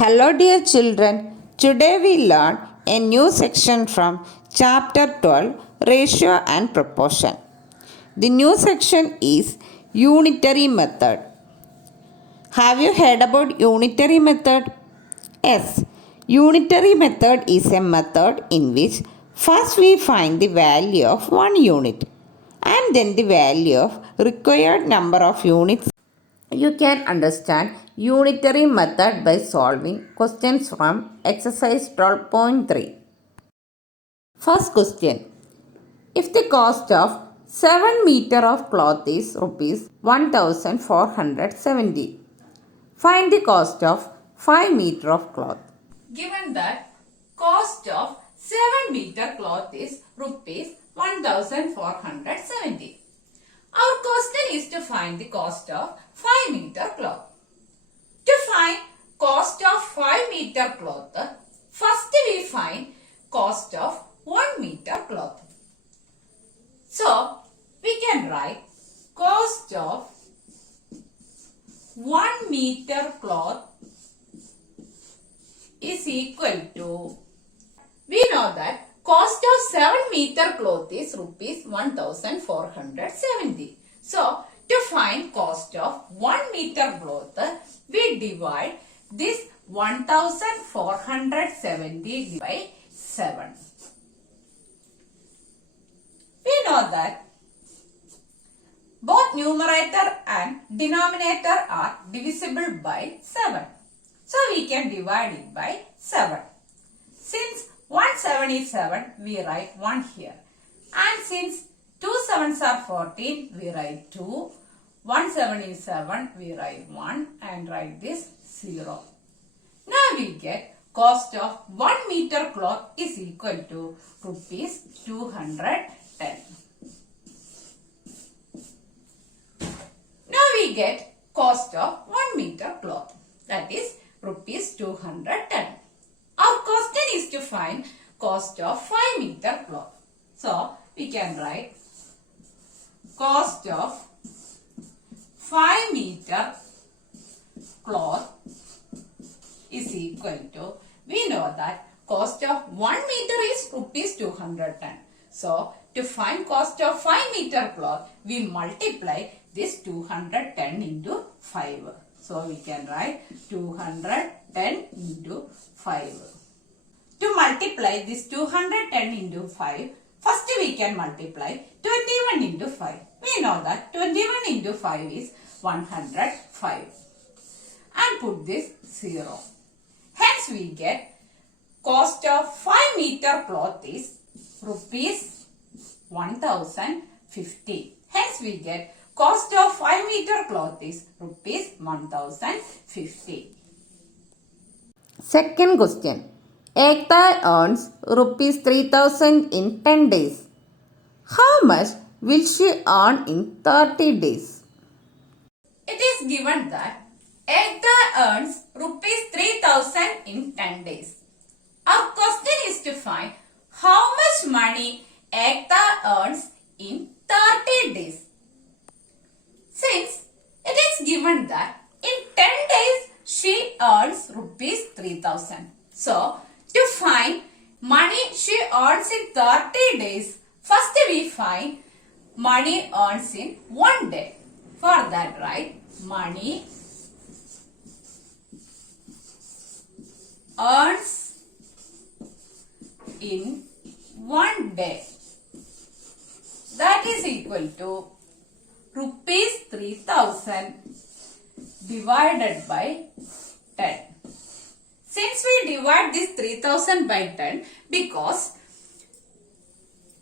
Hello, dear children. Today we learn a new section from Chapter 12 Ratio and Proportion. The new section is Unitary Method. Have you heard about unitary method? Yes. Unitary method is a method in which first we find the value of one unit and then the value of required number of units. You can understand unitary method by solving questions from exercise 12.3. First question. If the cost of 7 meter of cloth is rupees 1470, find the cost of 5 meter of cloth. Given that cost of 7 meter cloth is rupees 1470. Our question is to find the cost of 5 meter cloth. To find cost of 5 meter cloth, first we find cost of 1 meter cloth. So, we can write cost of 1 meter cloth is equal to, we know that cost of 7 meter cloth is rupees 1470. So, to find cost of 1 meter cloth, we divide this 1470 by 7. We know that both numerator and denominator are divisible by 7. So, we can divide it by 7. Since 1 7 is 7, we write 1 here. And since 2 7s are 14, we write 2. 1 7 is 7, we write 1 and write this 0. Now we get cost of 1 meter cloth is equal to rupees 210. Now we get cost of 1 meter cloth, that is rupees 210. Our question is to find cost of 5 meter cloth. So, we can write cost of 5 meter cloth is equal to, we know that cost of 1 meter is rupees 210. So, to find cost of 5 meter cloth, we multiply this 210 into 5. So, we can write 210 into 5. To multiply this 210 into 5, first we can multiply 21 into 5. We know that 21 into 5 is 105. And put this 0. Hence we get cost of 5 meter cloth is rupees 1050. Hence we get cost of 5 meter cloth is rupees 1050. Second question. Ekta earns rupees 3000 in 10 days. How much will she earn in 30 days? It is given that Ekta earns rupees 3000 in 10 days. Our question is to find how much money Ekta earns in 30 days. Since it is given that in 10 days she earns rupees 3000. So, to find money she earns in 30 days, first we find money earns in 1 day. For that, write money earns in 1 day. That is equal to rupees 3000 divided by 10. Since we divide this 3000 by 10, because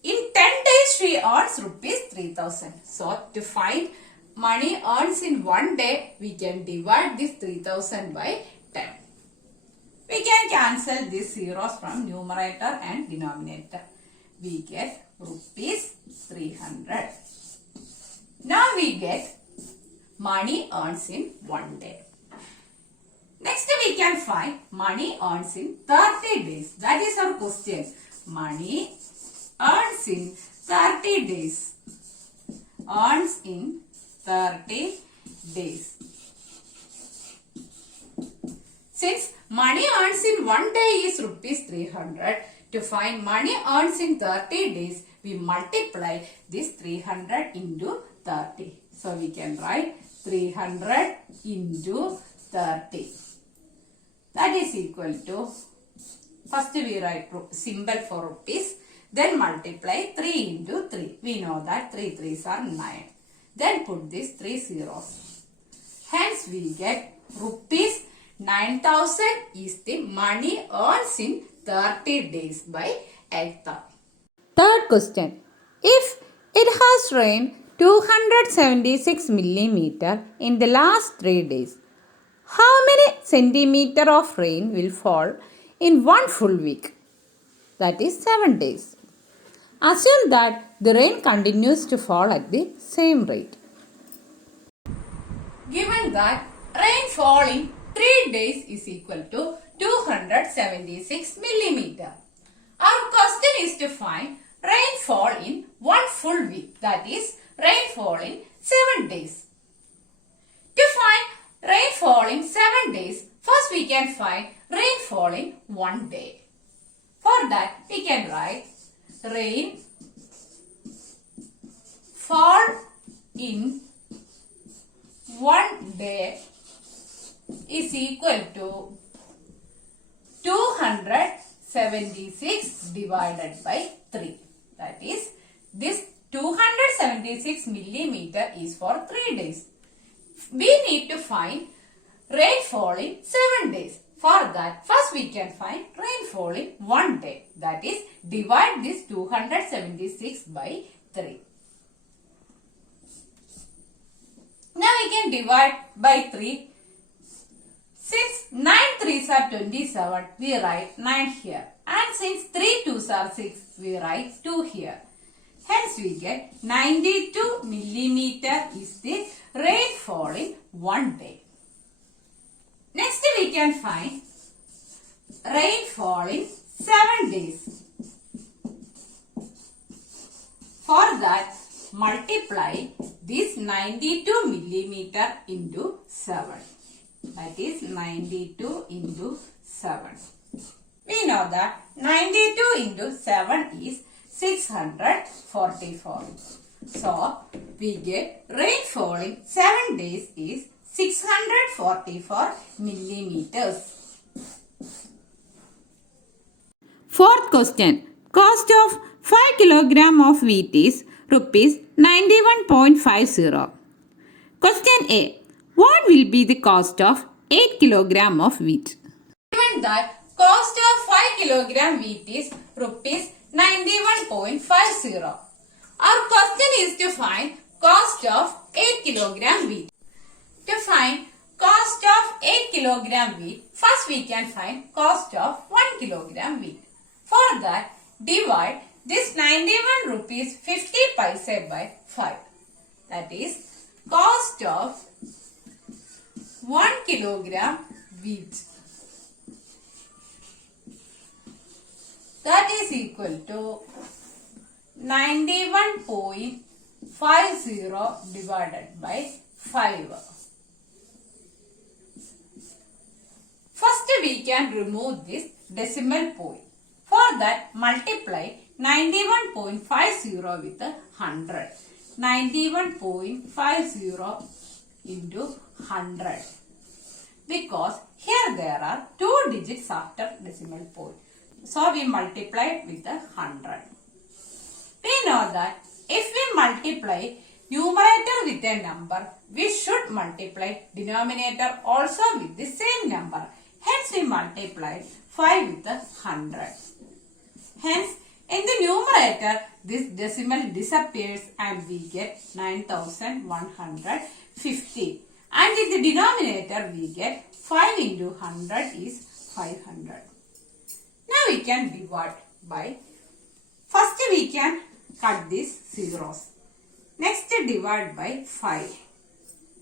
in 10 days she earns rupees 3000. So, to find money earns in 1 day, we can divide this 3000 by 10. We can cancel these zeros from numerator and denominator. We get rupees 300. Now we get money earns in 1 day. Next we can find money earns in 30 days. That is our question. Money earns in 30 days. Earns in 30 days. Since money earned in 1 day is rupees 300. To find money earned in 30 days, we multiply this 300 into 30. So we can write 300 into 30. That is equal to, first we write symbol for rupees, then multiply 3 into 3. We know that 3 3s are 9. Then put these 3 zeros. Hence we get rupees 9,000 is the money earned in 30 days by Ekta. Third question. If it has rained 276 millimeter in the last 3 days, how many centimeter of rain will fall in one full week? That is 7 days. Assume that the rain continues to fall at the same rate. Given that rainfall in 3 days is equal to 276 millimeter. Our question is to find rainfall in one full week, that is rainfall in 7 days. To find rainfall in 7 days, first we can find rainfall in 1 day. For that we can write rain fall in 1 day is equal to 276 divided by 3. That is, this 276 millimeter is for 3 days. We need to find rainfall in 7 days. For that, first we can find rainfall in 1 day. That is, divide this 276 by 3. Now we can divide by 3. Since 9 3s are 27, we write 9 here. And since 3 2s are 6, we write 2 here. Hence we get 92 millimeter is the rainfall in 1 day. Next we can find rainfall in 7 days. For that, multiply this 92 millimeter into 7. That is 92 into 7. We know that 92 into 7 is 644. So, we get rainfall in 7 days is 644 millimeters. Fourth question. Cost of 5 kilogram of wheat is rupees 91.50. Question A. What will be the cost of 8 kilogram of wheat? Given that cost of 5 kilogram wheat is rupees 91.50. Our question is to find cost of 8 kilogram wheat. To find cost of 8 kilogram wheat, first we can find cost of 1 kilogram wheat. For that, divide this 91 rupees 50 paise by 5. That is cost of 1 kilogram wheat. That is equal to 91.50 divided by 5. First we can remove this decimal point. For that, multiply 91.50 with 100. 91.50 into 100. Because here there are 2 digits after decimal point. So we multiply with 100. We know that if we multiply numerator with a number, we should multiply denominator also with the same number. Hence we multiply 5 with 100. Hence in the numerator this decimal disappears and we get 9150. And in the denominator we get 5 into 100 is 500. Now we can divide by, first we can cut these zeros. Next divide by 5.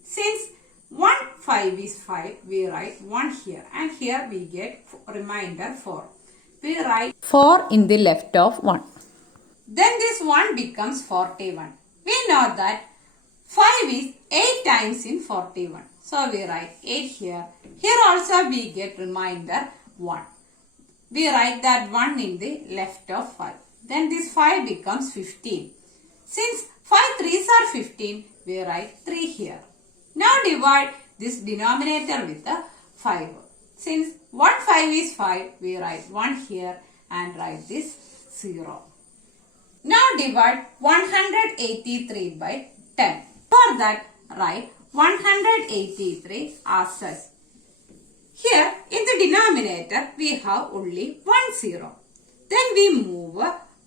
Since 1 5 is 5, we write 1 here and here we get remainder 4. We write 4 in the left of 1. Then this 1 becomes 41. We know that 5 is 8 times in 41. So we write 8 here. Here also we get remainder 1. We write that 1 in the left of 5. Then this 5 becomes 15. Since 5 3s are 15, we write 3 here. Now divide this denominator with the 5. Since 1 5 is 5, we write 1 here and write this 0. Now divide 183 by 10. For that, write 183 as such. Here in the denominator we have only 1 0. Then we move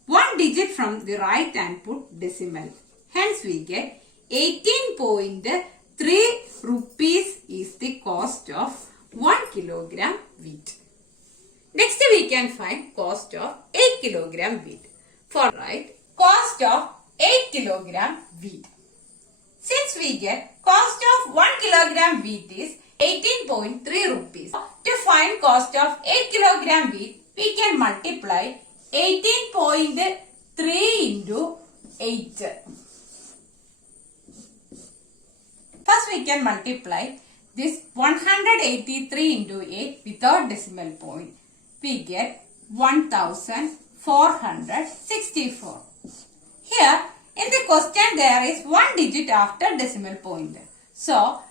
one digit from the right and put decimal. Hence we get 18.3 rupees is the cost of 1 kilogram wheat. Next we can find cost of 8 kilogram wheat. For right, cost of 8 kilogram wheat. Since we get cost of 1 kilogram wheat is 18.3 rupees. To find cost of 8 kilogram wheat, we can multiply 18.3 into 8. First we can multiply this 183 into 8 without decimal point. We get 1464. Here in the question there is one digit after decimal point. So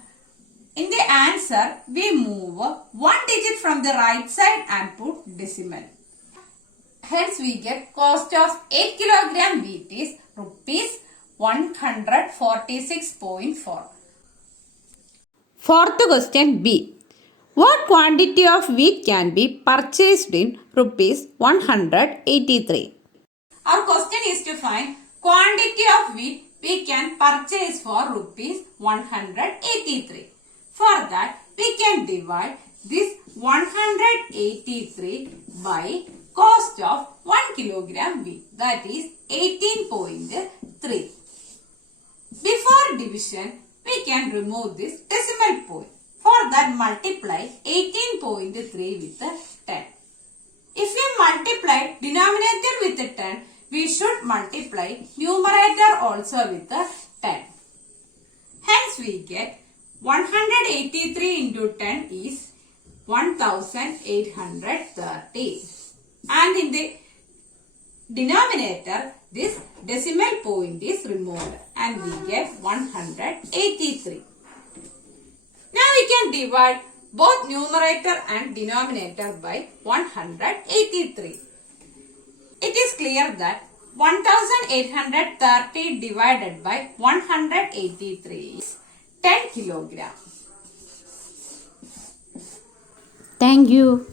in the answer we move one digit from the right side and put decimal. Hence we get cost of 8 kilogram wheat is rupees 146.4. Fourth question B. What quantity of wheat can be purchased in rupees 183? Our question is to find quantity of wheat we can purchase for rupees 183. For that we can divide this 183 by cost of 1 kilogram wheat, that is 18.3. Before division we can remove this decimal point. For that multiply 18.3 with 10. If we multiply denominator with 10, we should multiply numerator also with 10. Hence we get 183 into 10 is 1830. And in the denominator, this decimal point is removed and we get 183. Now we can divide both numerator and denominator by 183. It is clear that 1830 divided by 183 is 10 kilogram. Thank you.